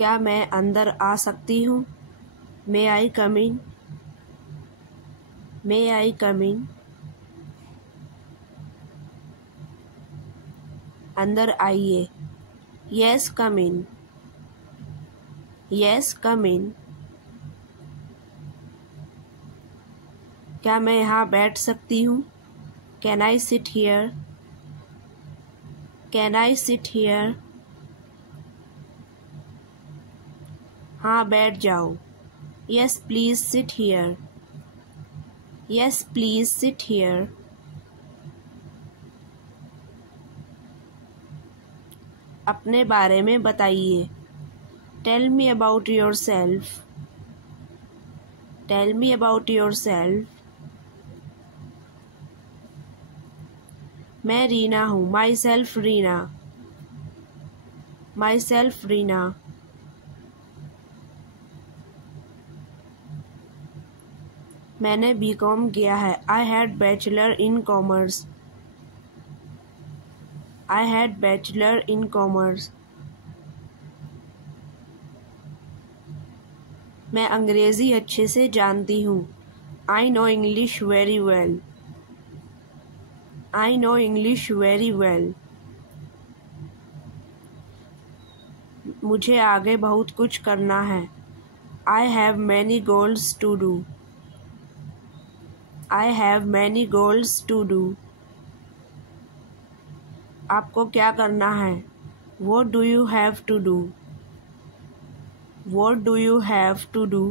क्या मैं अंदर आ सकती हूँ? मे आई कम इन? मे आई कम इन? अंदर आइए। Yes come in. Yes come in. क्या मैं यहाँ बैठ सकती हूँ? Can I sit here? Can I sit here? हाँ, बैठ जाओ। Yes please sit here. Yes please sit here. अपने बारे में बताइए। Tell me about yourself. Tell me about yourself. मैं रीना हूँ। Myself Reena. Myself Reena. मैंने बीकॉम किया है। I had bachelor in commerce. I had bachelor in commerce. मैं अंग्रेज़ी अच्छे से जानती हूँ। I know English very well. I know English very well. मुझे आगे बहुत कुछ करना है। I have many goals to do. I have many goals to do. आपको क्या करना है? What do you have to do? What do you have to do?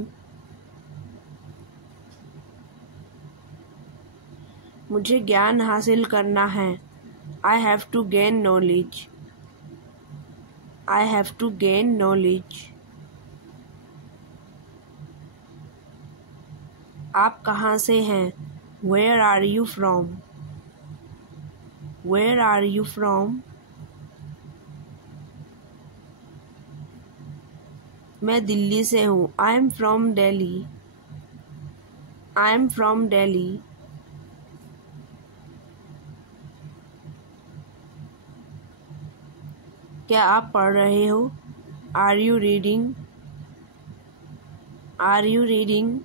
मुझे ज्ञान हासिल करना है। I have to gain knowledge. I have to gain knowledge. आप कहाँ से हैं? Where are you from? Where are you from? मैं दिल्ली से हूँ। I am from Delhi. I am from Delhi. क्या आप पढ़ रहे हो? Are you reading? Are you reading?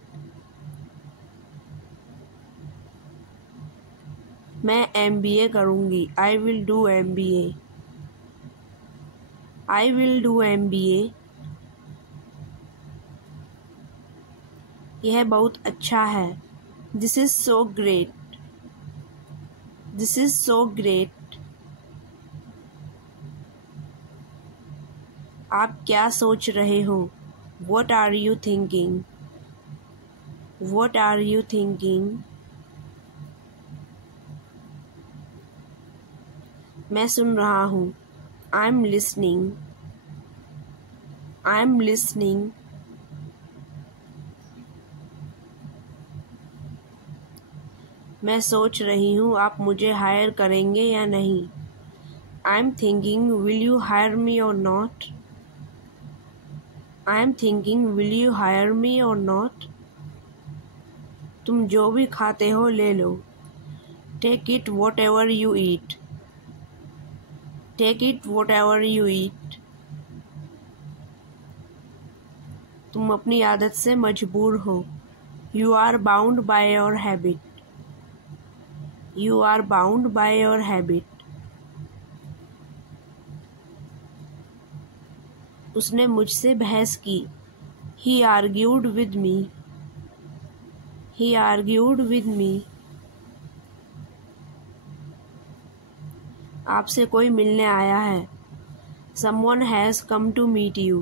मैं MBA करूँगी। I will do MBA. I will do MBA. यह बहुत अच्छा है। This is so great. This is so great. आप क्या सोच रहे हो? What are you thinking? What are you thinking? मैं सुन रहा हूँ। I'm listening. I'm listening. मैं सोच रही हूँ आप मुझे हायर करेंगे या नहीं। I'm thinking will you hire me or not? I'm thinking will you hire me or not? तुम जो भी खाते हो ले लो। Take it whatever you eat. Take it whatever you eat. तुम अपनी आदत से मजबूर हो। You are bound by your habit. You are bound by your habit. उसने मुझसे बहस की। He argued with me. He argued with me. आपसे कोई मिलने आया है। Someone has come to meet you.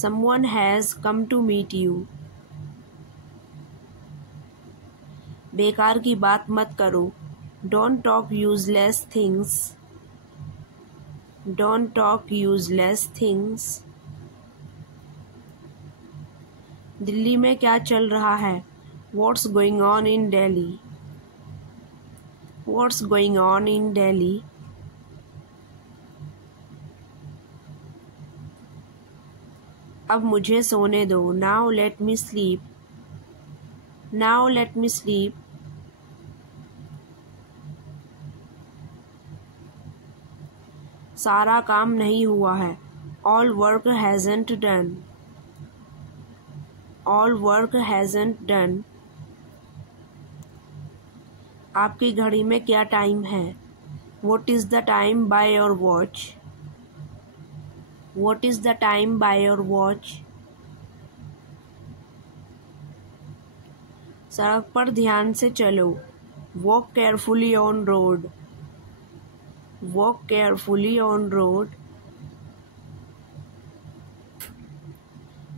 Someone has come to meet you. बेकार की बात मत करो। Don't talk useless things. Don't talk useless things. Delhi में क्या चल रहा है? What's going on in Delhi? What's going on in Delhi? अब मुझे सोने दो। Now let me sleep. Now let me sleep. सारा काम नहीं हुआ है। All work hasn't done. All work hasn't done. आपकी घड़ी में क्या टाइम है? What is the time by your watch? What is the time by your watch? सड़क पर ध्यान से चलो. Walk carefully on road. Walk carefully on road.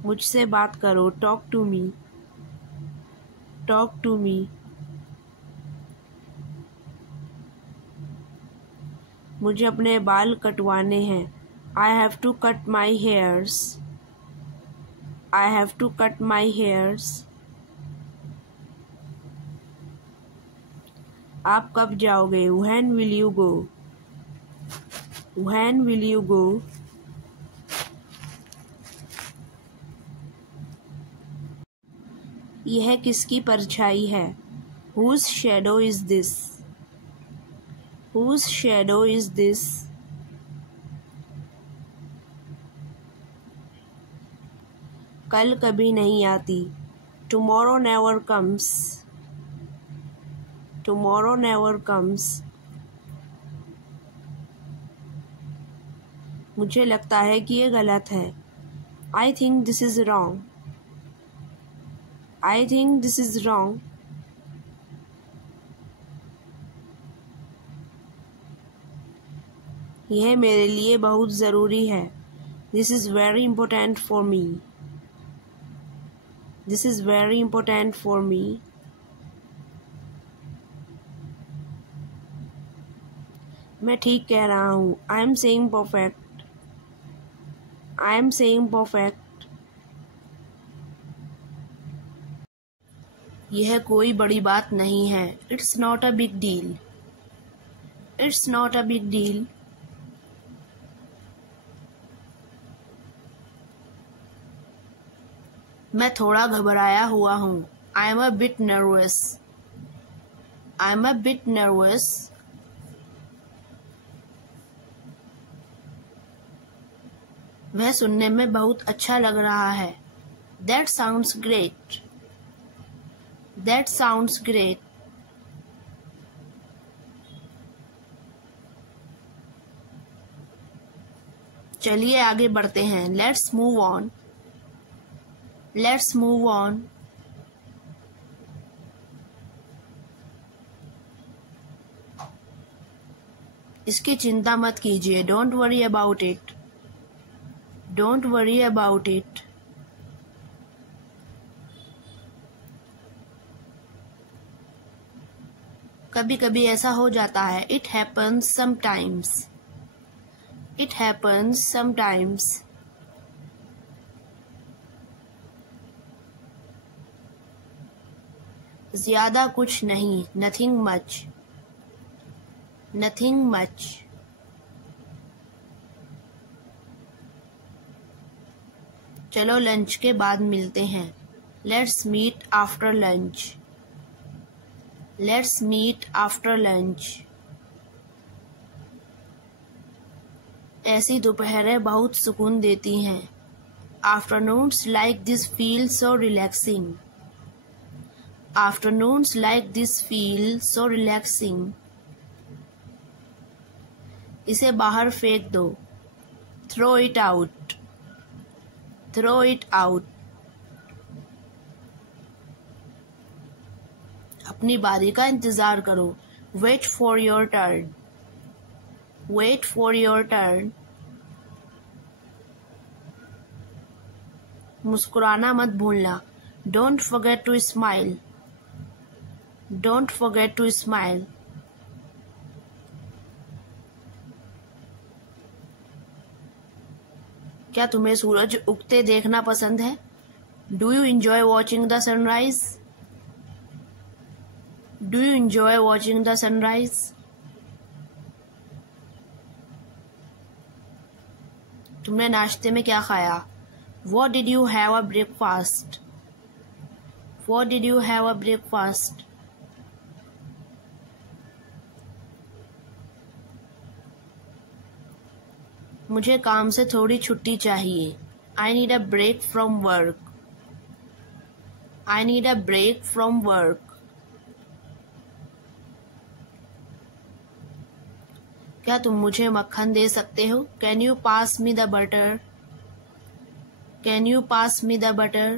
मुझसे बात करो. Talk to me. Talk to me. मुझे अपने बाल कटवाने हैं. I have to cut my hairs. I have to cut my hairs. आप कब जाओगे? When will you go? When will you go? यह किसकी परछाई है? Whose shadow is this? Whose shadow is this? कल कभी नहीं आती. Tomorrow never comes. Tomorrow never comes. मुझे लगता है कि ये गलत है. I think this is wrong. I think this is wrong. यह मेरे लिए बहुत ज़रूरी है. This is very important for me. This is very important for me. मैं ठीक कह रहा हूँ. I am saying perfect. I am saying perfect. यह कोई बड़ी बात नहीं है. It's not a big deal. It's not a big deal. मैं थोड़ा घबराया हुआ हूँ. I am a bit nervous. I am a bit nervous. वह सुनने में बहुत अच्छा लग रहा है. That sounds great. That sounds great. चलिए आगे बढ़ते हैं. Let's move on. Let's move on. इसकी चिंता मत कीजिए. Don't worry about it. Don't worry about it. कभी कभी ऐसा हो जाता है. It happens sometimes. It happens sometimes. ज़्यादा कुछ नहीं. Nothing much. Nothing much. चलो लंच के बाद मिलते हैं. Let's meet after lunch. Let's meet after lunch. ऐसी दोपहरें बहुत सुकून देती हैं. Afternoons like this feel so relaxing. Afternoons like this feel so relaxing. इसे बाहर फेंक दो. Throw it out. Throw it out. अपनी बारी का इंतजार करो. Wait for your turn. Wait for your turn. मुस्कुराना मत भूलना. Don't forget to smile. Don't forget to smile. क्या तुम्हें सूरज उगते देखना पसंद है? Do you enjoy watching the sunrise? Do you enjoy watching the sunrise? तुमने नाश्ते में क्या खाया? What did you have a breakfast? What did you have a breakfast? मुझे काम से थोड़ी छुट्टी चाहिए। I need a break from work. I need a break from work. क्या तुम मुझे मक्खन दे सकते हो? Can you pass me the butter? Can you pass me the butter?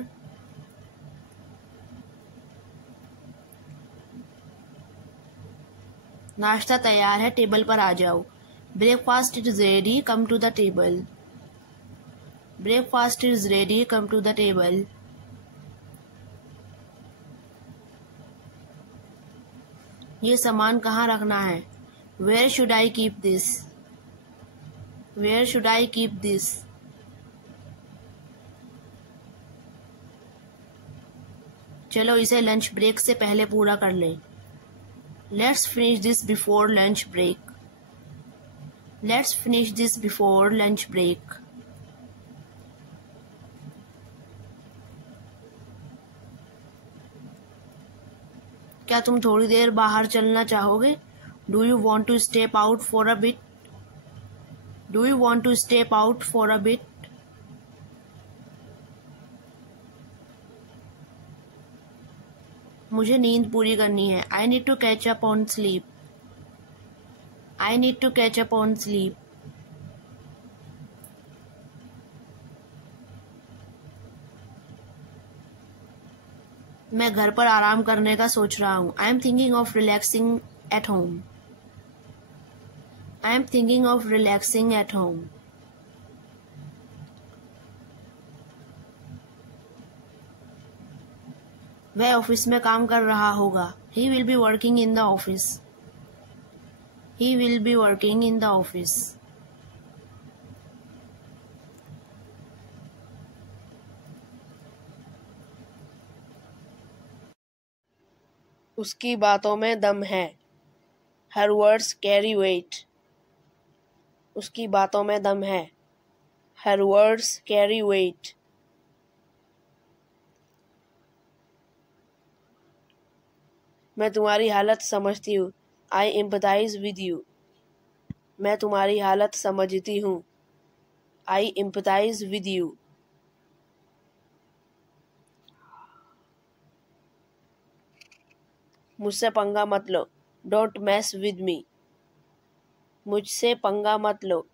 नाश्ता तैयार है, टेबल पर आ जाओ। Breakfast is ready, come to the table. Breakfast is ready, come to the table. ये सामान कहाँ रखना है? Where should I keep this? Where should I keep this? चलो इसे लंच ब्रेक से पहले पूरा कर लें। Let's finish this before lunch break. Let's finish this before lunch break. क्या तुम थोड़ी देर बाहर चलना चाहोगे? Do you want to step out for a bit? Do you want to step out for a bit? मुझे नींद पूरी करनी है। I need to catch up on sleep. I need to catch up on sleep. मैं घर पर आराम करने का सोच रहा हूँ। I am thinking of relaxing at home. I am thinking of relaxing at home. वह ऑफिस में काम कर रहा होगा। He will be working in the office. He will be working in the office. उसकी बातों में दम है। Her words carry weight. उसकी बातों में दम है। Her words carry weight. मैं तुम्हारी हालत समझती हूँ। I empathize with you. मैं तुम्हारी हालत समझती हूँ। I empathize with you. मुझसे पंगा मत लो। Don't mess with me. मुझसे पंगा मत लो।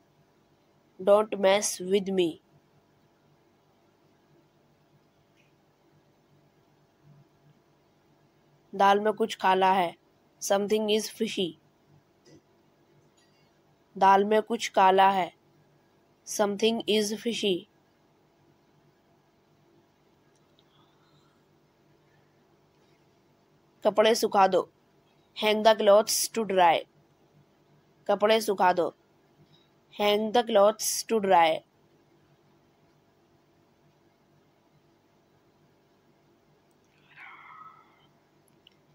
Don't mess with me. दाल में कुछ काला है। Something is fishy. दाल में कुछ काला है। Something is fishy. कपड़े सुखा दो। Hang the clothes to dry. कपड़े सुखा दो। Hang the clothes to dry.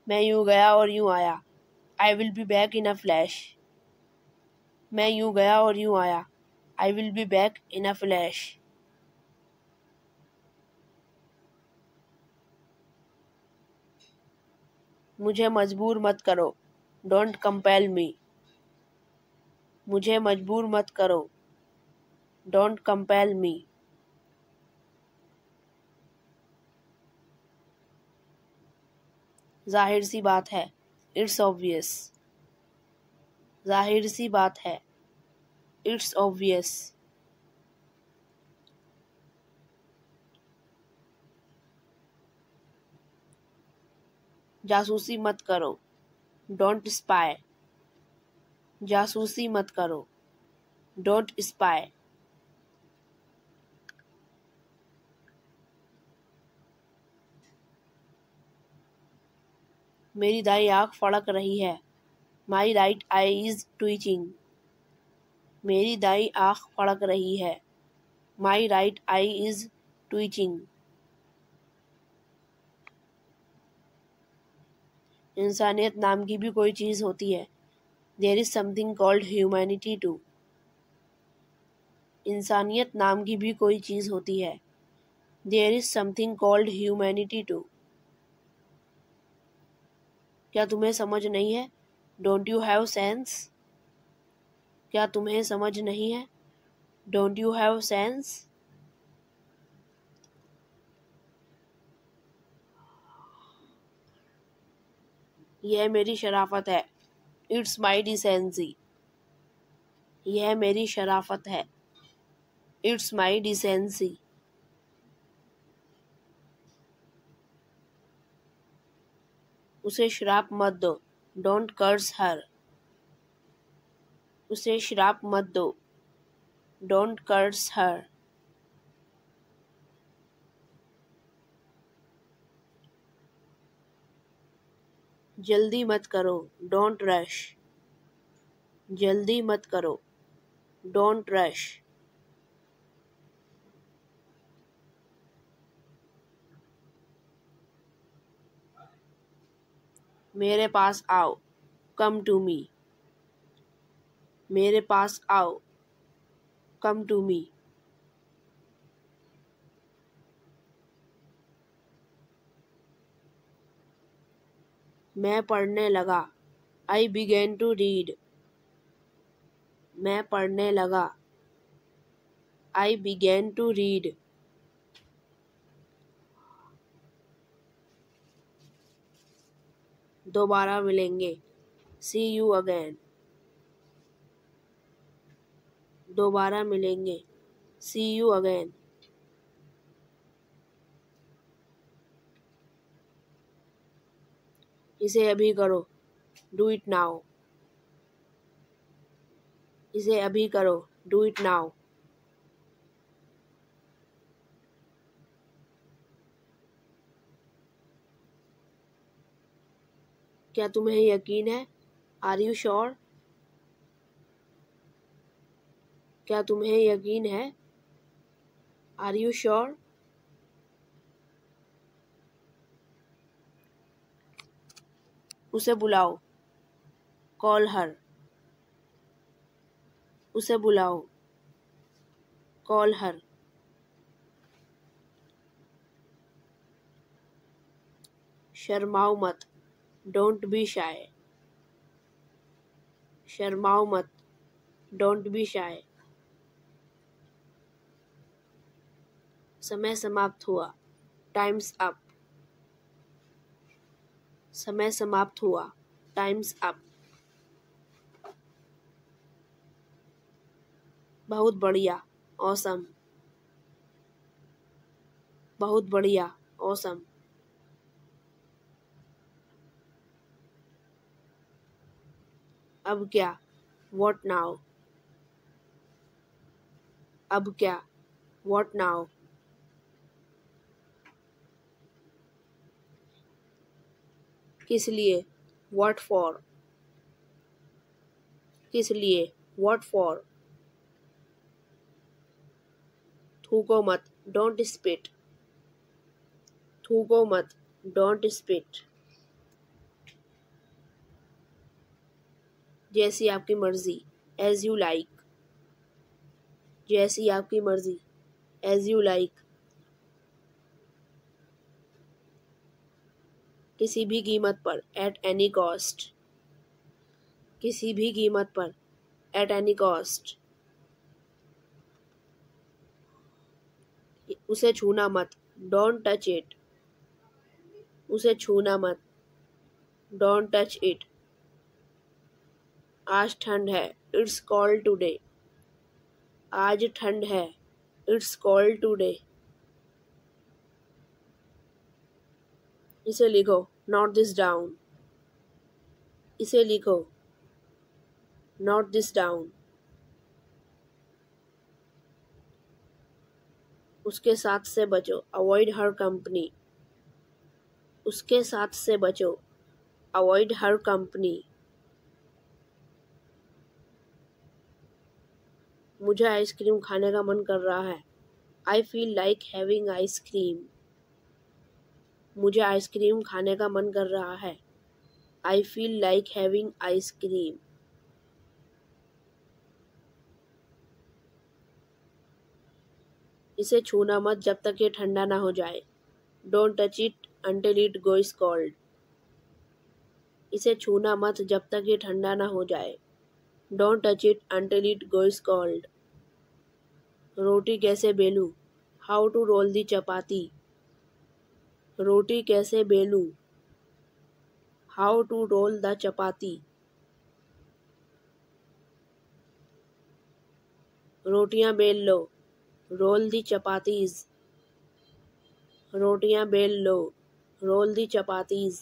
मैं यूं गया और यूं आया। I will be back in a flash. मैं यूं गया और यूं आया। I will be back in a flash. मुझे मजबूर मत करो। Don't compel me. मुझे मजबूर मत करो। Don't compel me. जाहिर सी बात है। It's obvious. जाहिर सी बात है। It's obvious. जासूसी मत करो। Don't spy. जासूसी मत करो। Don't spy. मेरी दाई आँख फड़क रही है। My right eye is twitching. मेरी दाई आँख फड़क रही है। My right eye is twitching. इंसानियत नाम की भी कोई चीज़ होती है। There is something called humanity too. इंसानियत नाम की भी कोई चीज़ होती है। There is something called humanity too. क्या तुम्हें समझ नहीं है? Don't you have sense? क्या तुम्हें समझ नहीं है? Don't you have sense? यह मेरी शराफत है. It's my decency. यह मेरी शराफत है. It's my decency. उसे श्राप मत दो. Don't curse her. उसे श्राप मत दो. Don't curse her. जल्दी मत करो. Don't rush. जल्दी मत करो. Don't rush. मेरे पास आओ. Come to me. मेरे पास आओ. Come to me. मैं पढ़ने लगा. I began to read. मैं पढ़ने लगा. I began to read. दोबारा मिलेंगे. See you again. दोबारा मिलेंगे. See you again. इसे अभी करो. Do it now. इसे अभी करो. Do it now. क्या तुम्हें यकीन है? Are you sure? क्या तुम्हें यकीन है? Are you sure? उसे बुलाओ. Call her. उसे बुलाओ. Call her. शर्माओ मत. Don't be shy. शर्माओ मत. Don't be shy. समय समाप्त हुआ. Time's up. समय समाप्त हुआ. Time's up. बहुत बढ़िया. Awesome. बहुत बढ़िया. Awesome. अब क्या? What now? अब क्या? What now? किस लिए? What for? किस लिए? What for? थूको मत. Don't spit. थूको मत. Don't spit. जैसी आपकी मर्जी. As you like. जैसी आपकी मर्जी. As you like. किसी भी कीमत पर. At any cost. किसी भी कीमत पर. At any cost. उसे छूना मत. Don't touch it. उसे छूना मत. Don't touch it. आज ठंड है. It's cold today. आज ठंड है. It's cold today. इसे लिखो. Note this down. इसे लिखो. Note this down. उसके साथ से बचो. Avoid her company. उसके साथ से बचो. Avoid her company. मुझे आइसक्रीम खाने का मन कर रहा है. I feel like having ice cream. मुझे आइसक्रीम खाने का मन कर रहा है. I feel like having ice cream. इसे छूना मत जब तक ये ठंडा ना हो जाए. Don't touch it until it goes cold. इसे छूना मत जब तक ये ठंडा ना हो जाए. Don't touch it until it goes cold. रोटी कैसे बेलूं? हाउ टू रोल दी चपाती? रोटी कैसे बेलूं? हाउ टू रोल द चपाती? रोटियां बेल लो, रोल दी चपातीज। रोटियां बेल लो, रोल दी चपातीज।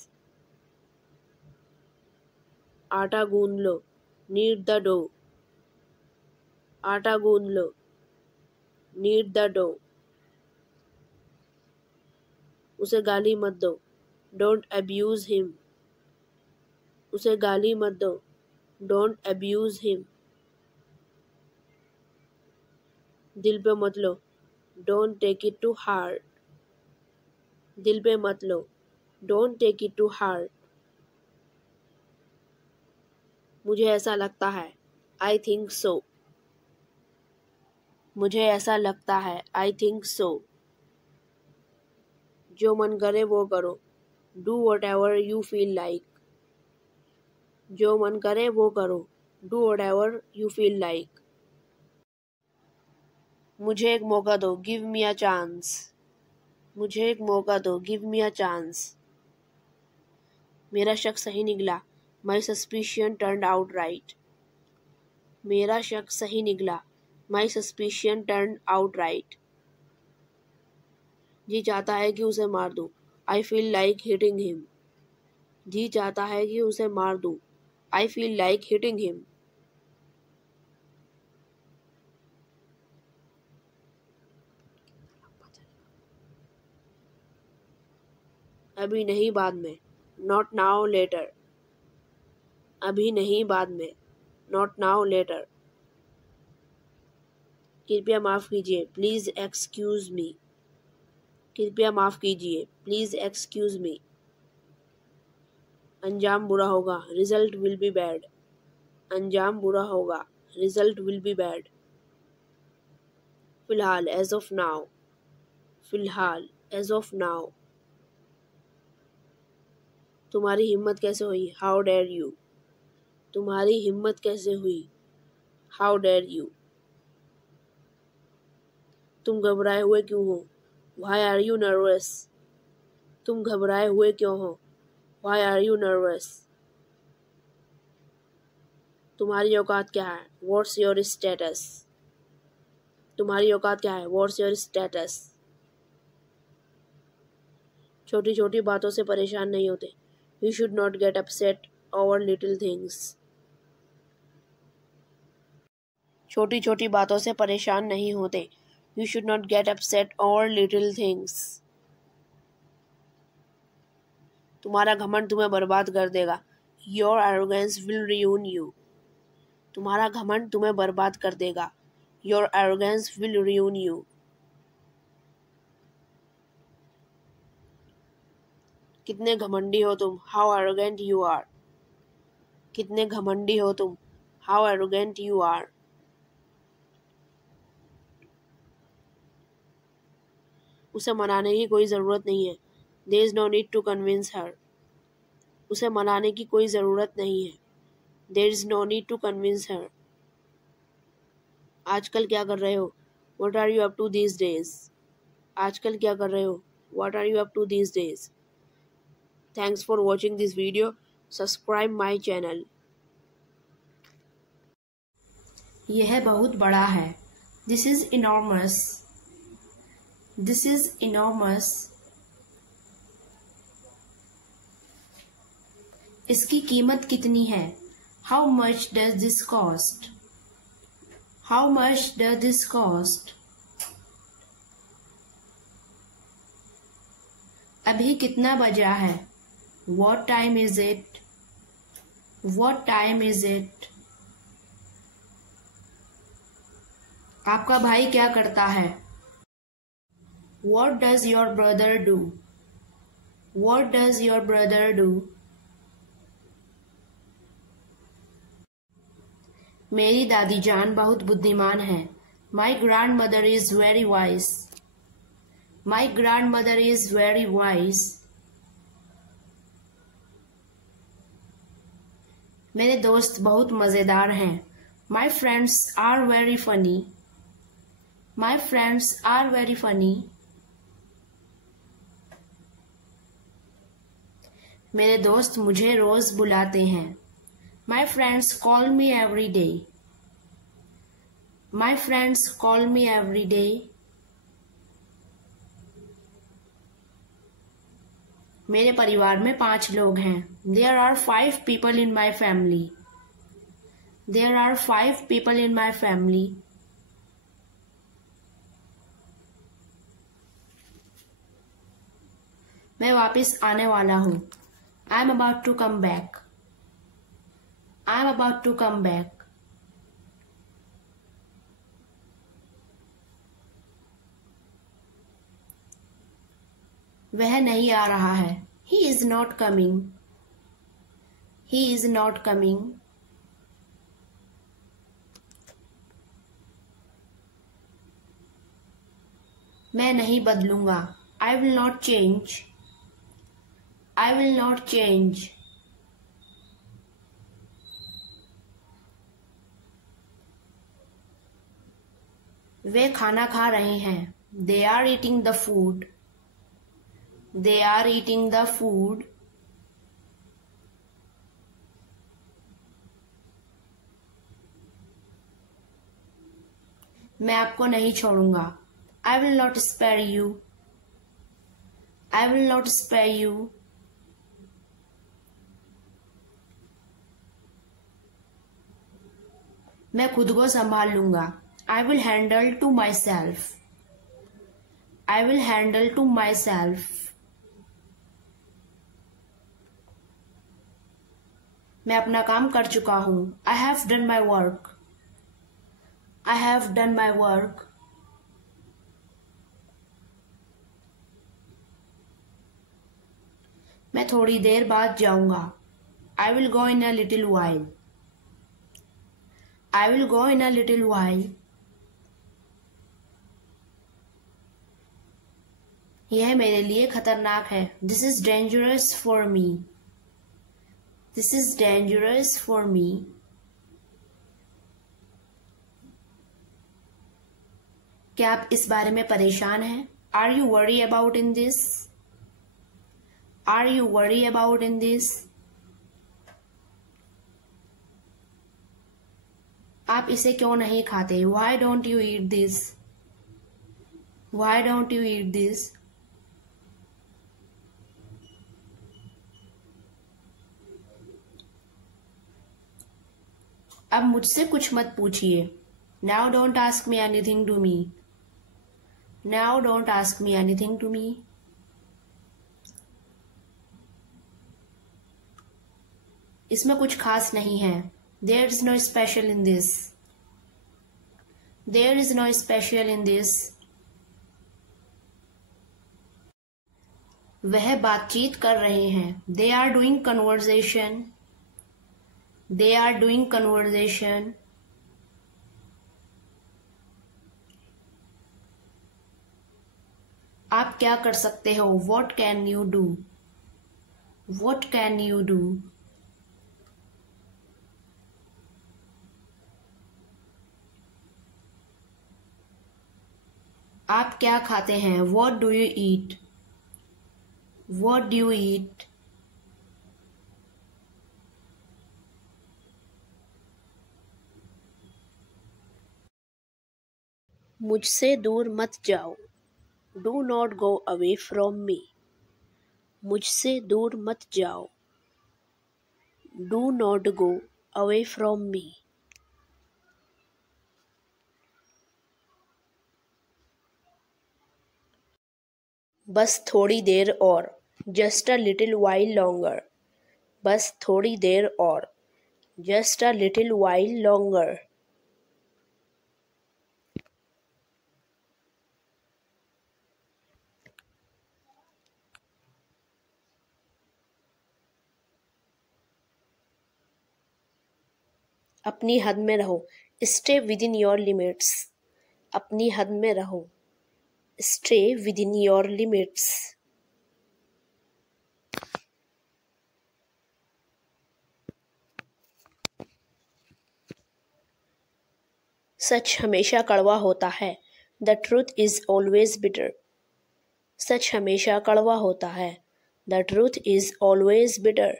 आटा गूंद लो, नीड द डो। आटा गूंद लो, नीड द डो। उसे गाली मत दो, डोंट अब्यूज हिम। उसे गाली मत दो, डोंट अब्यूज हिम। दिल पे मत लो, don't take it to heart. दिल पे मत लो, don't take it to heart. मुझे ऐसा लगता है, आई थिंक सो। मुझे ऐसा लगता है, आई थिंक सो। जो मन करे वो करो, do what ever you feel like. जो मन करे वो करो, do what ever you feel like. मुझे एक मौका दो, गिव मी अ चांस। मुझे एक मौका दो, गिव मी अ चांस। मेरा शक सही निकला, my suspicion turned out right. मेरा शक सही निकला, my suspicion turned out right. जी चाहता है कि उसे मार दूं, I feel like hitting him. जी चाहता है कि उसे मार दूं, I feel like hitting him. अभी नहीं, बाद में, नॉट नाउ लेटर। अभी नहीं, बाद में, नॉट नाउ लेटर। कृपया माफ कीजिए, प्लीज एक्सक्यूज मी। कृपया माफ कीजिए, प्लीज एक्सक्यूज मी। अंजाम बुरा होगा, रिजल्ट विल बी बैड। अंजाम बुरा होगा, रिजल्ट विल बी बैड। फिलहाल, एज ऑफ नाउ। फिलहाल, एज ऑफ नाउ। तुम्हारी हिम्मत कैसे हुई, हाउ डेयर यू। तुम्हारी हिम्मत कैसे हुई, हाउ डेयर यू। तुम घबराए हुए क्यों हो, व्हाई आर यू नर्वस। तुम घबराए हुए क्यों हो, व्हाई आर यू नर्वस। तुम्हारी औकात क्या है, व्हाट्स योर स्टेटस। तुम्हारी औकात क्या है, व्हाट्स योर स्टेटस। छोटी छोटी बातों से परेशान नहीं होते, you should not get upset over little things. छोटी छोटी बातों से परेशान नहीं होते, you should not get upset over little things. तुम्हारा घमंड तुम्हें बर्बाद कर देगा, your arrogance will ruin you. तुम्हारा घमंड तुम्हें बर्बाद कर देगा, your arrogance will ruin you. कितने घमंडी हो तुम, हाउ एरोगेंट यू आर। कितने घमंडी हो तुम, हाउ एरोगेंट यू आर। उसे मनाने की कोई ज़रूरत नहीं है, there is no need to convince her. उसे मनाने की कोई ज़रूरत नहीं है, there is no need to convince her. आजकल क्या कर रहे हो, what are you up to these days. आजकल क्या कर रहे हो, what are you up to these days. Thanks for watching this video, subscribe my channel. यह बहुत बड़ा है, this is enormous. This is enormous. इसकी कीमत कितनी है, how much does this cost. How much does this cost. अभी कितना बजा है, what time is it. What time is it. आपका भाई क्या करता है, what does your brother do. What does your brother do. मेरी दादी जान बहुत बुद्धिमान है, my grandmother is very wise. My grandmother is very wise. मेरे दोस्त बहुत मजेदार हैं, my friends are very funny. My friends are very funny. मेरे दोस्त मुझे रोज बुलाते हैं. My friends call me every day. My friends call me every day. मेरे परिवार में 5 लोग हैं. There are 5 people in my family. There are 5 people in my family. मैं वापस आने वाला हूँ. I am about to come back. I am about to come back. वह नहीं आ रहा है. He is not coming. He is not coming. मैं नहीं बदलूंगा. I will not change. I will not change. वे खाना खा रहे हैं. They are eating the food. They are eating the food. मैं आपको नहीं छोड़ूंगा. I will not spare you. I will not spare you. मैं खुद को संभाल लूंगा. I will handle to myself. I will handle to myself. मैं अपना काम कर चुका हूँ. I have done my work. I have done my work. मैं थोड़ी देर बाद जाऊंगा. I will go in a little while. I will go in a little while. यह मेरे लिए खतरनाक है. This is dangerous for me. This is dangerous for me. क्या आप इस बारे में परेशान हैं? Are you worried about in this? Are you worried about in this? आप इसे क्यों नहीं खाते? Why don't you eat this? Why don't you eat this? अब मुझसे कुछ मत पूछिए. Now don't ask me anything to me. Now don't ask me anything to me. इसमें कुछ खास नहीं है. There is no special in this. There is no special in this. वह बातचीत कर रहे हैं. They are doing conversation. They are doing conversation. आप क्या कर सकते हो? What can you do? What can you do? आप क्या खाते हैं? What do you eat? What do you eat? मुझसे दूर मत जाओ. Do not go away from me. मुझसे दूर मत जाओ. Do not go away from me. बस थोड़ी देर और. Just a little while longer. बस थोड़ी देर और. Just a little while longer. अपनी हद में रहो. Stay within your limits. अपनी हद में रहो. Stay within your limits. सच हमेशा कड़वा होता है. The truth is always bitter. सच हमेशा कड़वा होता है। The truth is always bitter.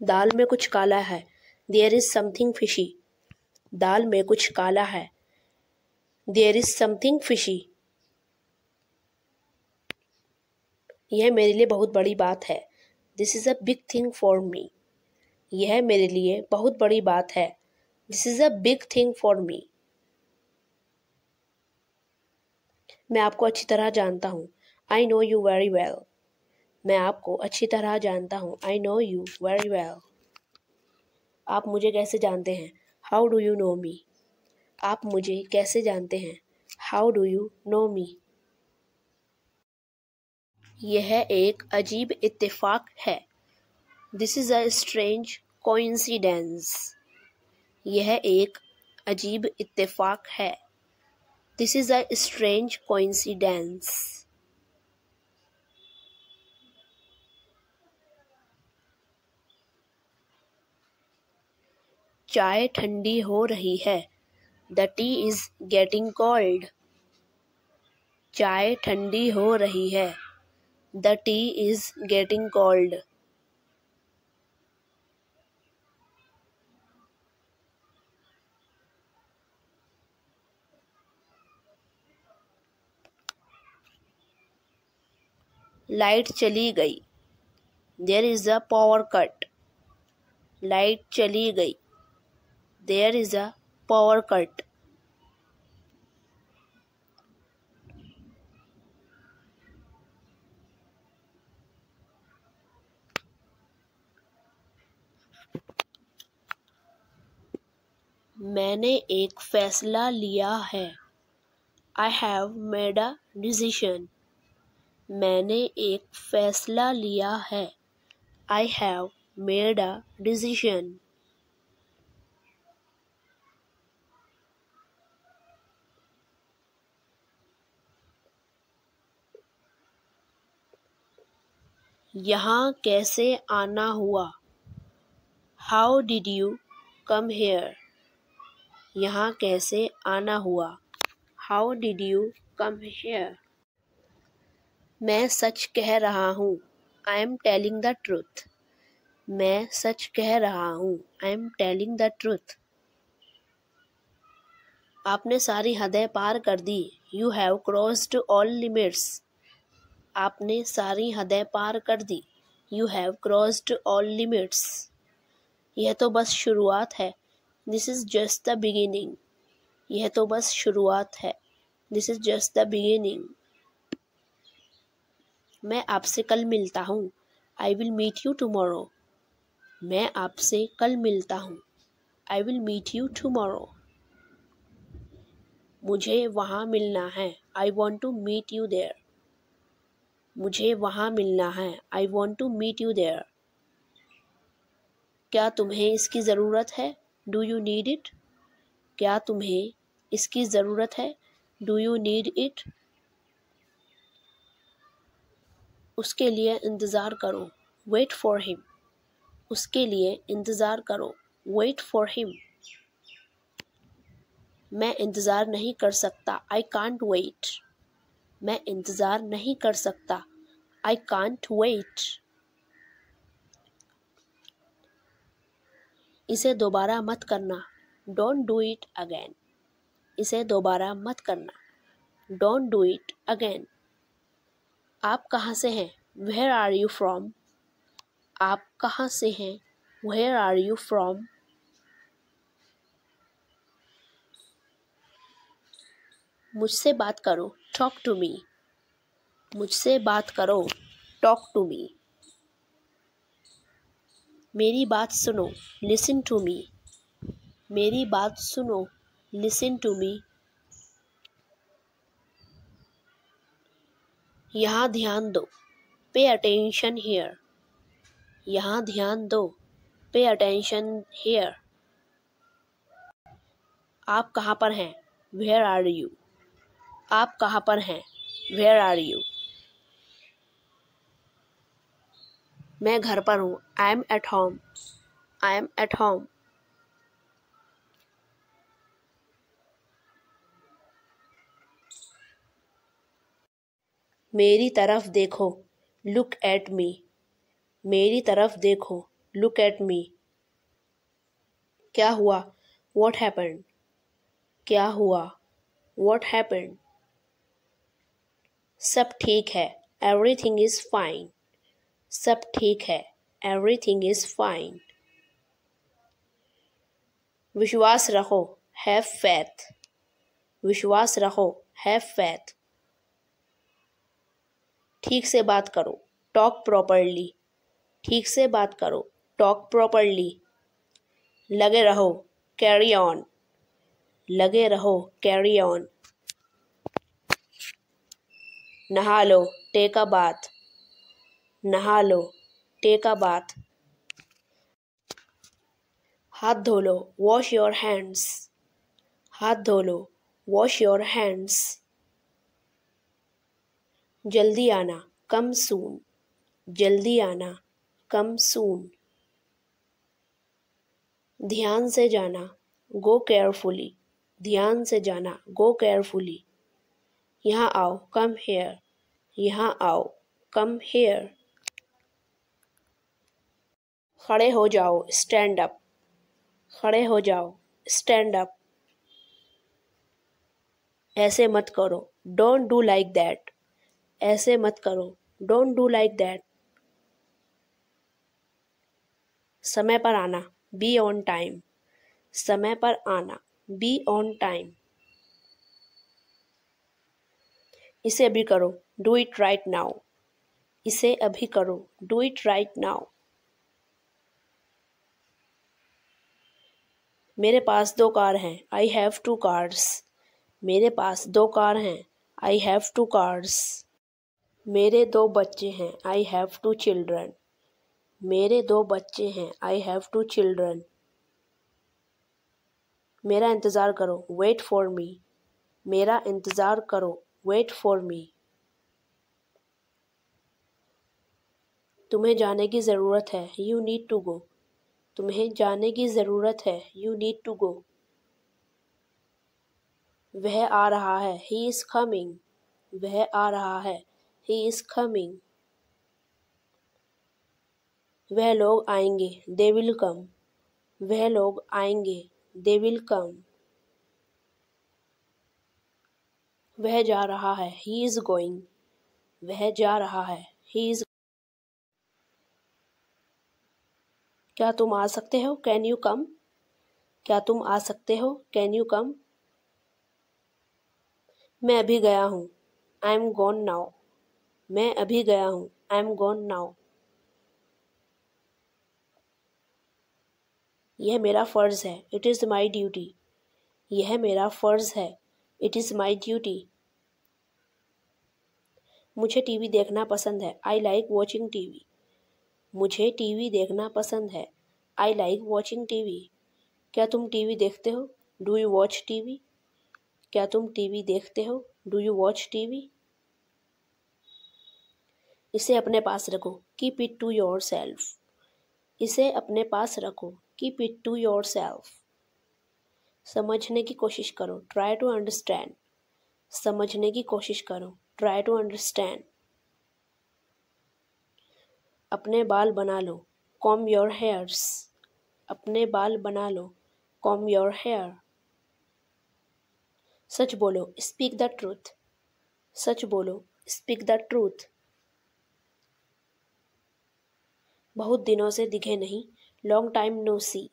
दाल में कुछ काला है। There is something fishy. दाल में कुछ काला है। There is something fishy. यह मेरे लिए बहुत बड़ी बात है। This is a big thing for me. यह मेरे लिए बहुत बड़ी बात है। This is a big thing for me. मैं आपको अच्छी तरह जानता हूँ। I no you very well. मैं आपको अच्छी तरह जानता हूँ। I no you very well. आप मुझे कैसे जानते हैं? हाउ डू यू नो मी? आप मुझे कैसे जानते हैं? हाउ डू यू नो मी? यह एक अजीब इत्तेफाक है। This is a strange coincidence. यह एक अजीब इत्तेफाक है। This is a strange coincidence. चाय ठंडी हो रही है। The tea is getting cold. चाय ठंडी हो रही है। The tea is getting cold. Light चली गई। There is a power cut. Light चली गई। There is a power cut. मैंने एक फैसला लिया है। I have made a decision. मैंने एक फैसला लिया है। I have made a decision. यहाँ कैसे आना हुआ? How did you come here? यहाँ कैसे आना हुआ? How did you come here? मैं सच कह रहा हूँ। I am telling the truth. मैं सच कह रहा हूँ। I am telling the truth. आपने सारी हदें पार कर दी। You have crossed all limits. आपने सारी हदें पार कर दी। You have crossed all limits. यह तो बस शुरुआत है। This is just the beginning. यह तो बस शुरुआत है। This is just the beginning. मैं आपसे कल मिलता हूँ। I will meet you tomorrow. मैं आपसे कल मिलता हूँ। I will meet you tomorrow. मुझे वहाँ मिलना है। I want to meet you there. मुझे वहाँ मिलना है। I want to meet you there. क्या तुम्हें इसकी ज़रूरत है? Do you need it? क्या तुम्हें इसकी ज़रूरत है? Do you need it? उसके लिए इंतज़ार करो। Wait for him. उसके लिए इंतज़ार करो। Wait for him. मैं इंतज़ार नहीं कर सकता। I can't wait. मैं इंतज़ार नहीं कर सकता। I can't wait. इसे दोबारा मत करना। Don't do it again. इसे दोबारा मत करना। Don't do it again. आप कहाँ से हैं? Where are you from? आप कहाँ से हैं? Where are you from? मुझसे बात करो। Talk to me. मुझसे बात करो। Talk to me. मेरी बात सुनो। Listen to me. मेरी बात सुनो। Listen to me. यहाँ ध्यान दो। Pay attention here. यहाँ ध्यान दो। Pay attention here. आप कहाँ पर हैं? Where are you? आप कहाँ पर हैं? Where are you? मैं घर पर हूँ। I am at home. I am at home. मेरी तरफ देखो। Look at me. मेरी तरफ देखो। Look at me. क्या हुआ? What happened? क्या हुआ? What happened? सब ठीक है। Everything is fine. सब ठीक है। Everything is fine. विश्वास रखो। Have faith. विश्वास रखो। Have faith. ठीक से बात करो। Talk properly. ठीक से बात करो। Talk properly. लगे रहो। Carry on. लगे रहो। Carry on. नहा लो। Take a bath. नहा लो। Take a bath. हाथ धो लो। Wash your hands. हाथ धो लो। Wash your hands. जल्दी आना। Come soon. जल्दी आना। Come soon. ध्यान से जाना। Go carefully. ध्यान से जाना। Go carefully. यहाँ आओ। Come here. यहाँ आओ। Come here. खड़े हो जाओ। Stand up. खड़े हो जाओ। Stand up. ऐसे मत करो। Don't do like that. ऐसे मत करो। Don't do like that. समय पर आना। Be on time. समय पर आना। Be on time. इसे अभी करो। Do it right now. इसे अभी करो। Do it right now. मेरे पास 2 कार हैं। I have 2 cars. मेरे पास 2 कार हैं। I have 2 cars. मेरे 2 बच्चे हैं। I have 2 children. मेरे 2 बच्चे हैं। I have 2 children. मेरा इंतज़ार करो। Wait for me. मेरा इंतज़ार करो। Wait for me. तुम्हें जाने की ज़रूरत है। You need to go. तुम्हें जाने की ज़रूरत है। You need to go. वह आ रहा है। He is coming. वह आ रहा है। He is coming. वह लोग आएंगे। They will come. वह लोग आएंगे। They will come. वह जा रहा है। He is going. वह जा रहा है। He is. क्या तुम आ सकते हो? Can you come? क्या तुम आ सकते हो? Can you come? मैं अभी गया हूँ। I am gone now. मैं अभी गया हूँ। I am gone now. यह मेरा फ़र्ज़ है। It is my duty. यह मेरा फ़र्ज़ है। It is my duty. मुझे टीवी देखना पसंद है। I like watching TV. मुझे टीवी देखना पसंद है। I like watching TV. क्या तुम टीवी देखते हो? Do you watch TV? क्या तुम टीवी देखते हो? Do you watch TV? इसे अपने पास रखो। Keep it to yourself. इसे अपने पास रखो। Keep it to yourself. समझने की कोशिश करो। Try to understand. समझने की कोशिश करो। Try to understand. अपने बाल बना लो। Comb your hairs. अपने बाल बना लो। Comb your hair. सच बोलो। Speak the truth. सच बोलो। Speak the truth. बहुत दिनों से दिखे नहीं। Long time no see.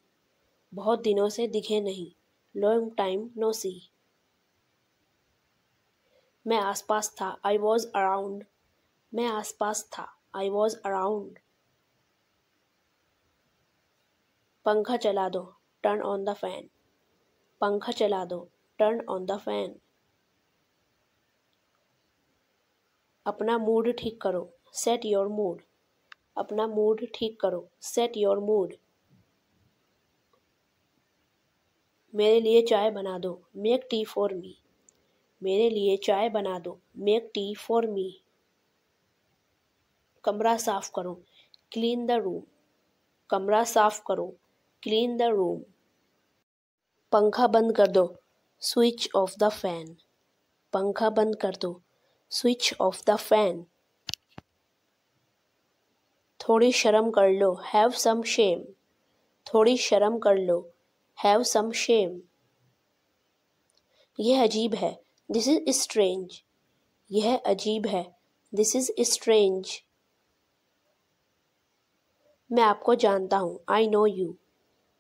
बहुत दिनों से दिखे नहीं। Long time no see. मैं आसपास था। I was around. मैं आसपास था। I was around. पंखा चला दो। Turn on the fan. पंखा चला दो। Turn on the fan. अपना मूड ठीक करो। Set your mood. अपना मूड ठीक करो। Set your mood. मेरे लिए चाय बना दो। Make tea for me. मेरे लिए चाय बना दो। Make tea for me. कमरा साफ करो। क्लीन द रूम, कमरा साफ करो, क्लीन द रूम। पंखा बंद कर दो, स्विच ऑफ द फैन, पंखा बंद कर दो, स्विच ऑफ द फैन। थोड़ी शर्म कर लो, हैव सम शेम, थोड़ी शर्म कर लो, हैव सम शेम। यह अजीब है, दिस इज स्ट्रेंज, यह अजीब है, दिस इज स्ट्रेंज। मैं आपको जानता हूँ, आई नो यू,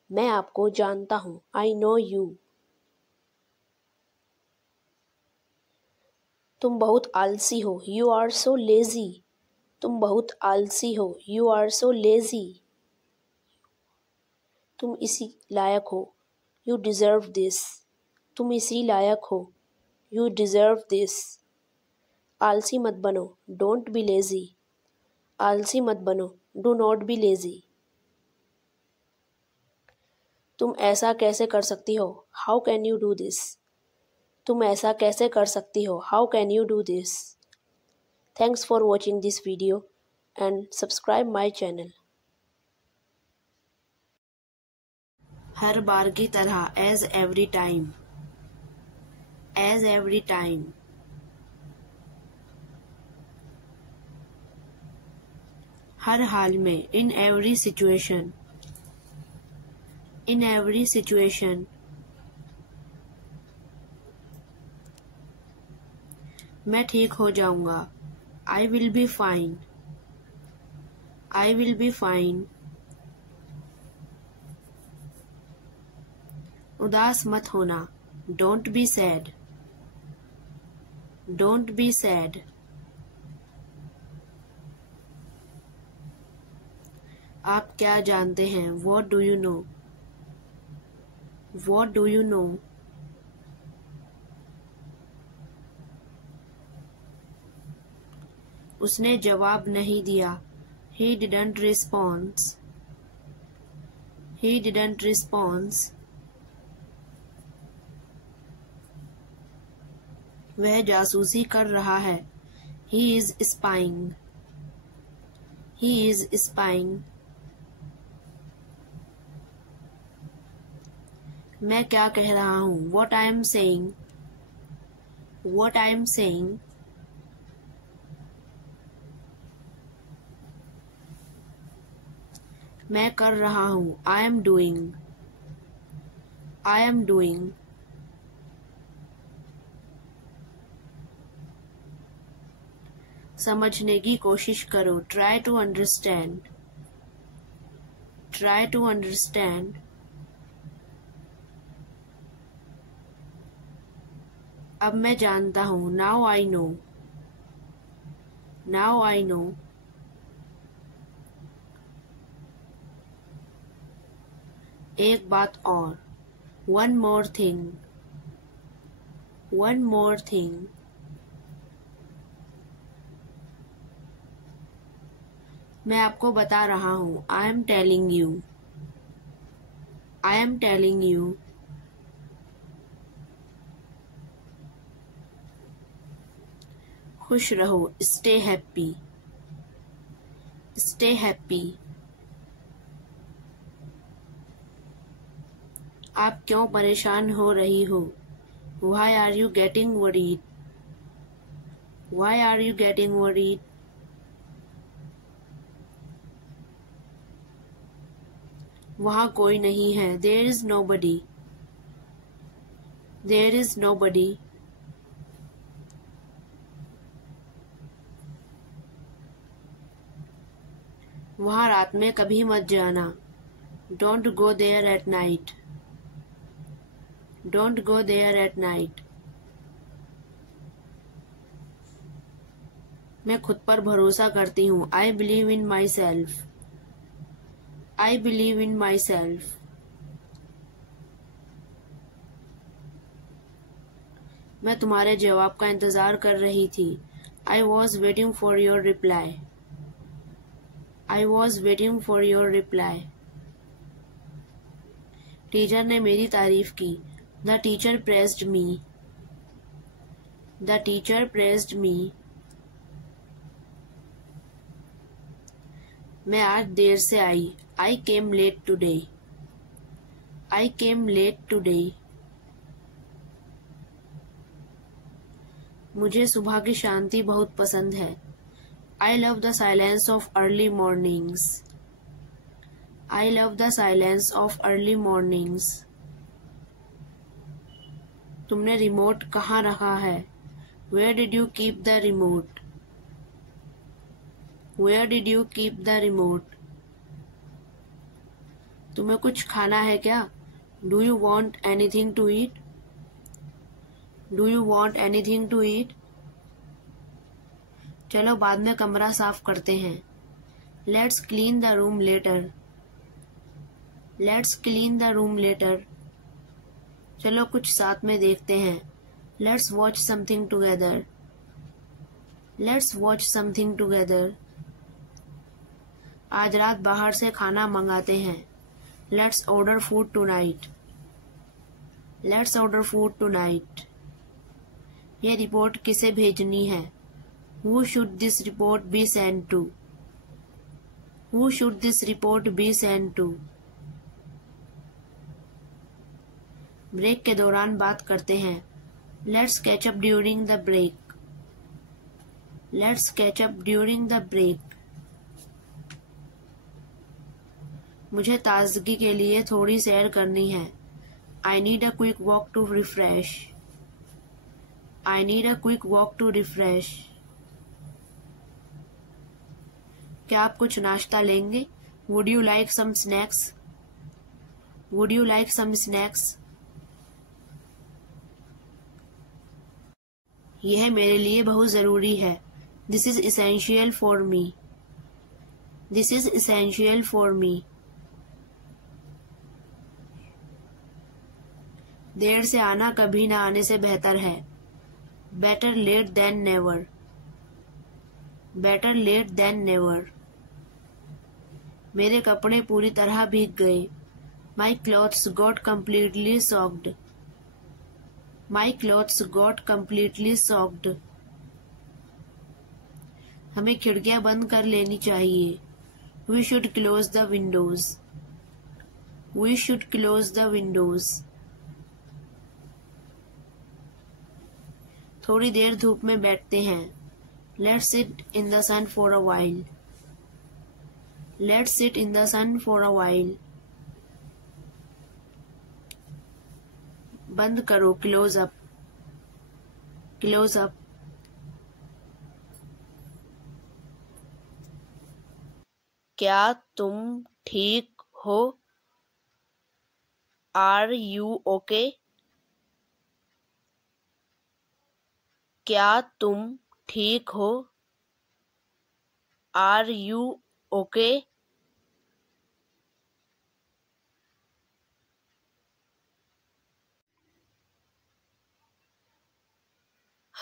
मैं आपको जानता हूँ, आई नो यू। तुम बहुत आलसी हो, यू आर सो लेजी, तुम बहुत आलसी हो, यू आर सो लेजी। तुम इसी लायक हो, यू डिज़र्व दिस, तुम इसी लायक हो, यू डिज़र्व दिस। आलसी मत बनो, डोंट बी लेजी, आलसी मत बनो, डू नॉट बी लेजी। तुम ऐसा कैसे कर सकती हो, how can you do this, तुम ऐसा कैसे कर सकती हो, how can you do this. Thanks for watching this video and subscribe my channel. हर बार की तरह, as every time, as every time. हर हाल में, in every situation, in every situation. मैं ठीक हो जाऊंगा, I will be fine, I will be fine. उदास मत होना, don't be sad, don't be sad. आप क्या जानते हैं, what do you know, what do you know. उसने जवाब नहीं दिया, he didn't respond, he didn't respond। वह जासूसी कर रहा है, he is spying, he is spying। मैं क्या कह रहा हूँ, what I am saying, what I am saying। मैं कर रहा हूँ, I am doing, I am doing। समझने की कोशिश करो, try to understand, try to understand। अब मैं जानता हूँ, now I know, now I know। एक बात और, one more thing, one more thing। मैं आपको बता रहा हूँ, I am telling you, I am telling you। खुश रहो, stay happy, stay happy। आप क्यों परेशान हो रही हो, why are you getting worried, why are you getting worried। वहाँ कोई नहीं है, there is nobody, there is nobody। वहाँ रात में कभी मत जाना, don't go there at night, don't go there at night। मैं खुद पर भरोसा करती हूँ, I believe in myself, I believe in myself। मैं तुम्हारे जवाब का इंतज़ार कर रही थी, I was waiting for your reply, I was waiting for your reply। Teacher ने मेरी तारीफ की, The teacher praised me, the teacher praised me। मैं आज देर से आई। I came late today. I came late today. मुझे सुबह की शांति बहुत पसंद है। I love the silence of early mornings. I love the silence of early mornings. तुमने रिमोट कहाँ रखा है? Where did you keep the remote? Where did you keep the remote? तुम्हें कुछ खाना है क्या? Do you want anything to eat? Do you want anything to eat? चलो बाद में कमरा साफ करते हैं। Let's clean the room later. Let's clean the room later. चलो कुछ साथ में देखते हैं। Let's watch something together. Let's watch something together. आज रात बाहर से खाना मंगाते हैं। Let's order food tonight. Let's order food tonight. ये रिपोर्ट किसे भेजनी है? Who should this report be sent to? Who should this report be sent to? Break के दौरान बात करते हैं। Let's catch up during the break. Let's catch up during the break. मुझे ताजगी के लिए थोड़ी सैर करनी है। I need a quick walk to refresh. I need a quick walk to refresh. क्या आप कुछ नाश्ता लेंगे? Would you like some snacks? Would you like some snacks? यह मेरे लिए बहुत ज़रूरी है। This is essential for me. This is essential for me. देर से आना कभी ना आने से बेहतर है। Better late than never. Better late than never. मेरे कपड़े पूरी तरह भीग गए। My clothes got completely soaked. My clothes got completely soaked. हमें खिड़कियां बंद कर लेनी चाहिए। We should close the windows. We should close the windows. थोड़ी देर धूप में बैठते हैं। Let's sit in the sun for a while. Let's sit in the sun for a while. बंद करो, close up. Close up. क्या तुम ठीक हो? Are you okay? क्या तुम ठीक हो? Are you okay?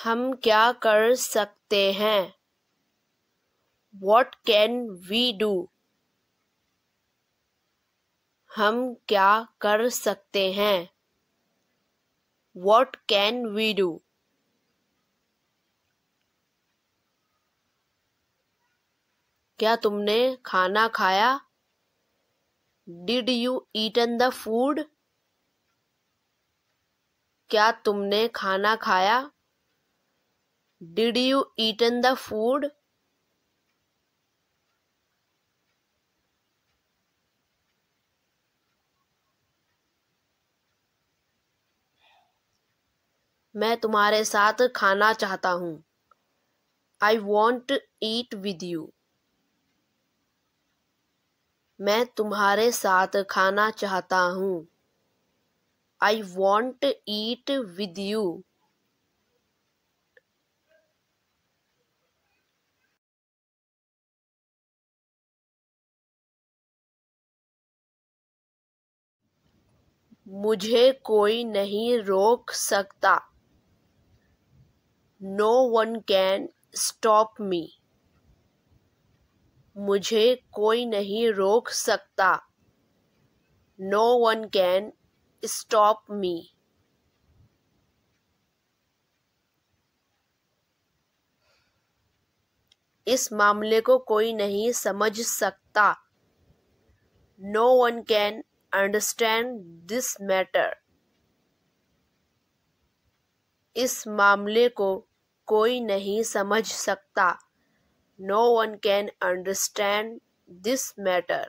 हम क्या कर सकते हैं? What can we do? हम क्या कर सकते हैं? What can we do? क्या तुमने खाना खाया? Did you eaten the food? क्या तुमने खाना खाया? Did you eaten the food? मैं तुम्हारे साथ खाना चाहता हूँ। I want to eat with you. मैं तुम्हारे साथ खाना चाहता हूँ। I want to eat with you. मुझे कोई नहीं रोक सकता। No one can stop me. मुझे कोई नहीं रोक सकता। No one can stop me. इस मामले को कोई नहीं समझ सकता। No one can understand this matter. इस मामले को कोई नहीं समझ सकता। No one can understand this matter.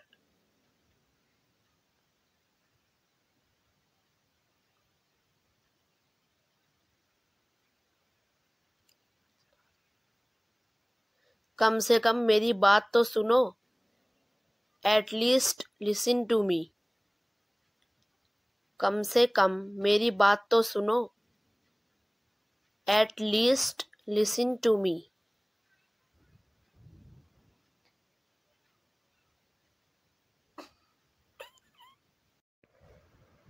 कम से कम मेरी बात तो सुनो। At least listen to me. कम से कम मेरी बात तो सुनो। At least listen to me.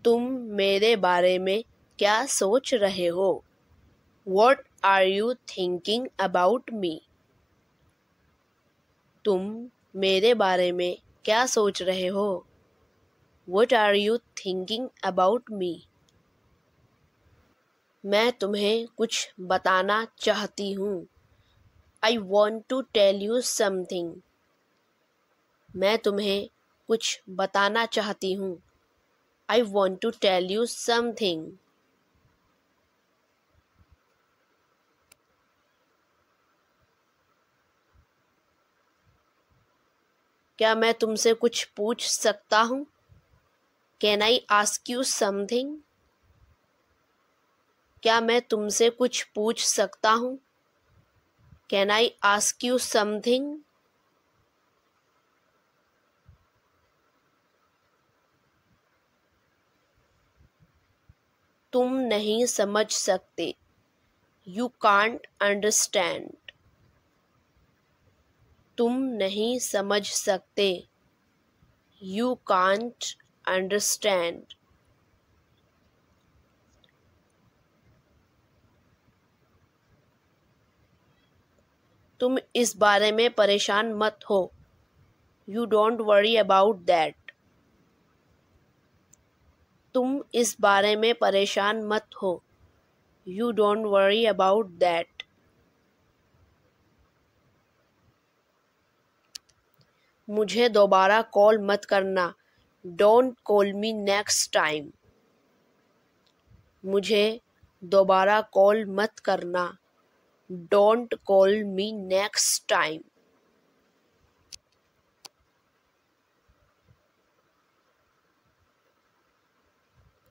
तुम मेरे बारे में क्या सोच रहे हो? What are you thinking about me? तुम मेरे बारे में क्या सोच रहे हो? What are you thinking about me? मैं तुम्हें कुछ बताना चाहती हूँ। I want to tell you something. मैं तुम्हें कुछ बताना चाहती हूँ। I want to tell you something. क्या मैं तुमसे कुछ पूछ सकता हूँ? Can I ask you something? क्या मैं तुमसे कुछ पूछ सकता हूँ? Can I ask you something? तुम नहीं समझ सकते। You can't understand. तुम नहीं समझ सकते। You can't understand. तुम इस बारे में परेशान मत हो। You don't worry about that. तुम इस बारे में परेशान मत हो। You don't worry about that. मुझे दोबारा कॉल मत करना। Don't call me next time. मुझे दोबारा कॉल मत करना। Don't call me next time.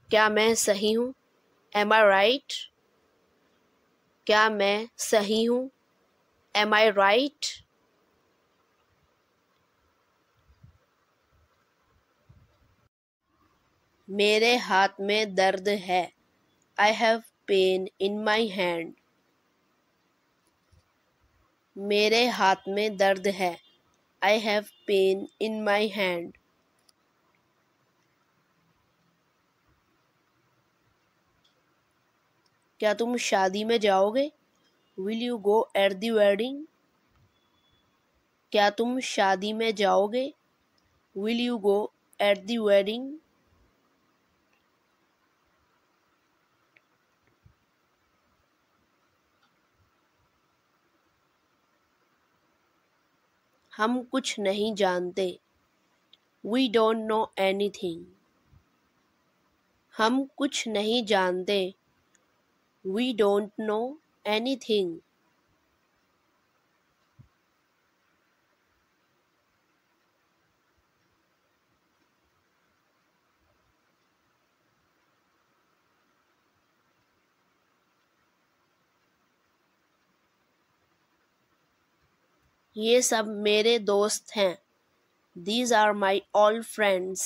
क्या मैं सही हूँ? Am I right? क्या मैं सही हूँ? Am I right? मेरे हाथ में दर्द है। I have pain in my hand. मेरे हाथ में दर्द है। I have pain in my hand. क्या तुम शादी में जाओगे? Will you go at the wedding? क्या तुम शादी में जाओगे? Will you go at the wedding? हम कुछ नहीं जानते। We don't know anything. हम कुछ नहीं जानते। We don't know anything. ये सब मेरे दोस्त हैं। These are my all friends.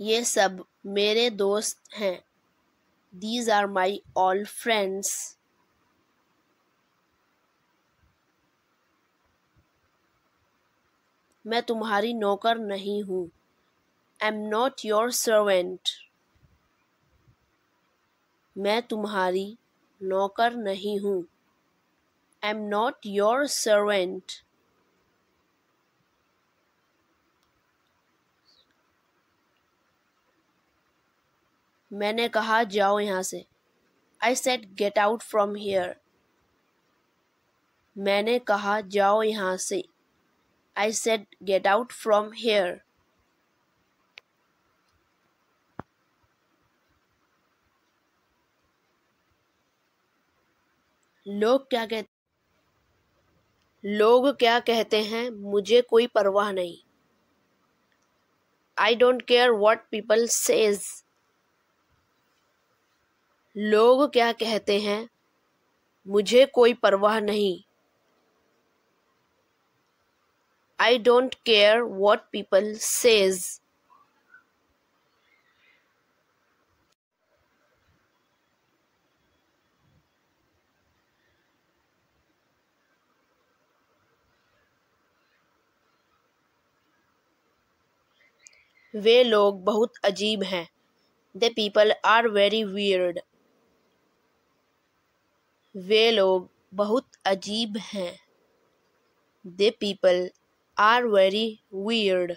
ये सब मेरे दोस्त हैं। These are my all friends. मैं तुम्हारी नौकर नहीं हूँ। I'm not your servant. मैं तुम्हारी नौकर नहीं हूँ। I'm not your servant. मैंने कहा जाओ यहाँ से। I said get out from here. मैंने कहा जाओ यहाँ से। I said get out from here. लोग क्या कहते हैं मुझे कोई परवाह नहीं। I don't care what people says. लोग क्या कहते हैं मुझे कोई परवाह नहीं। I don't care what people says. वे लोग बहुत अजीब हैं। The people are very weird. वे लोग बहुत अजीब हैं। The people are very weird.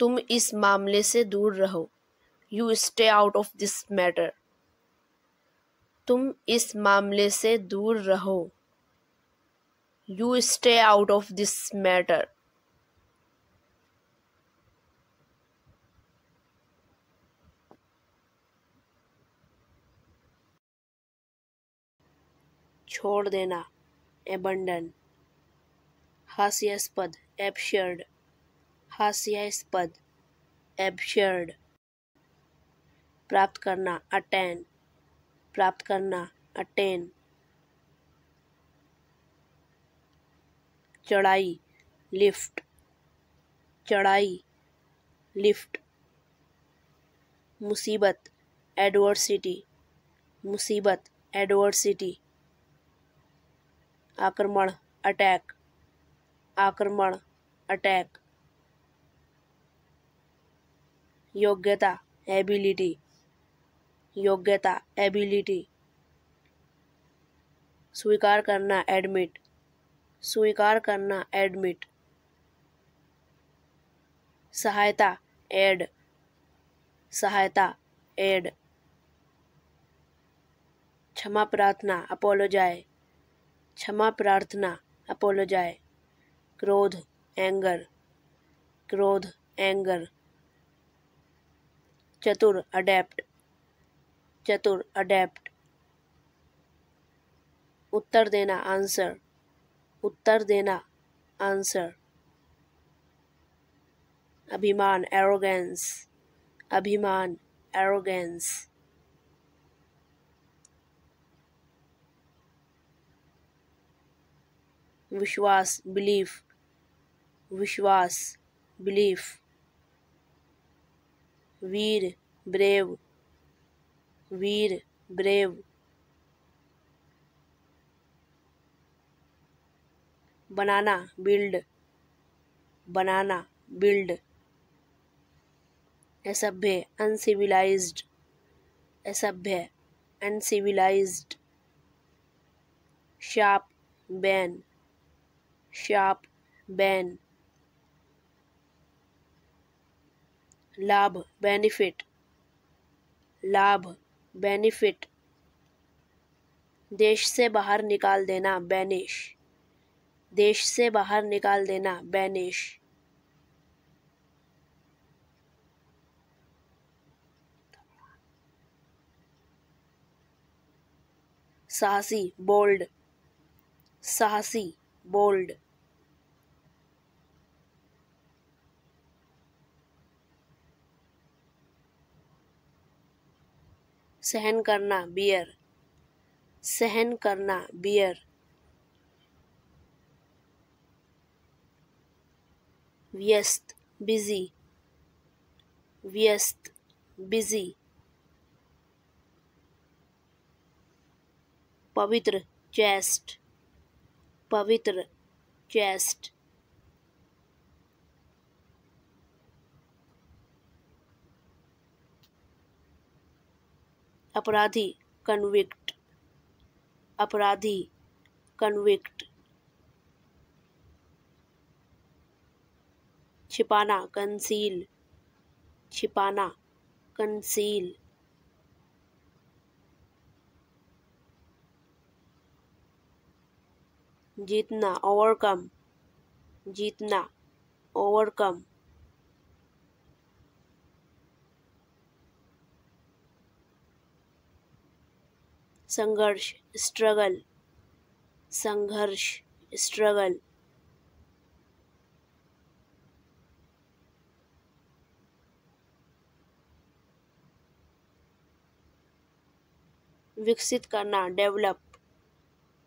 तुम इस मामले से दूर रहो। You stay out of this matter. तुम इस मामले से दूर रहो। You stay out of this matter. छोड़ देना, abandon. हास्यास्पद, absurd. हास्यास्पद, absurd. प्राप्त करना, attain. प्राप्त करना, attain. चढ़ाई, lift. चढ़ाई, lift. मुसीबत, adversity. मुसीबत, adversity. आक्रमण, attack. आक्रमण, attack. योग्यता, ability. योग्यता, ability. स्वीकार करना, admit. स्वीकार करना, admit. सहायता, aid. सहायता, aid. क्षमा प्रार्थना, apologize. क्षमा प्रार्थना, apologize. क्रोध, anger. क्रोध, anger. चतुर, adapt. चतुर, adapt. उत्तर देना, answer. उत्तर देना, answer. अभिमान, arrogance. अभिमान, arrogance. विश्वास, belief. विश्वास, belief. वीर, brave. वीर, brave. बनाना, build. बनाना, build. असभ्य, uncivilized. असभ्य, uncivilized. sharp, bane. sharp, bane. लाभ, benefit. लाभ, benefit. देश से बाहर निकाल देना, banish. देश से बाहर निकाल देना, banish. साहसी, bold. साहसी, bold. सहन करना, bear. सहन करना, bear. व्यस्त, busy. व्यस्त, busy. पवित्र, chaste. पवित्र, chaste. अपराधी, convict. अपराधी, convict. छिपाना, conceal. छिपाना, conceal. जीतना, overcome, जीतना, overcome. संघर्ष, struggle, संघर्ष, struggle. विकसित करना, डेवलप,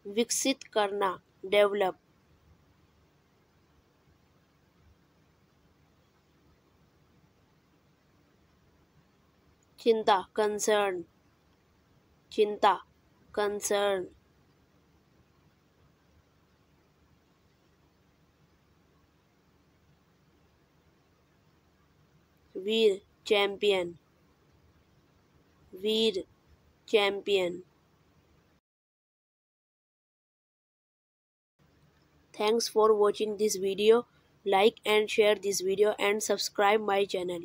विकसित करना, डेवलप. चिंता, कंसर्न, चिंता, concern. Veer, champion, Veer, champion. Thanks for watching this video. Like and share this video and subscribe my channel.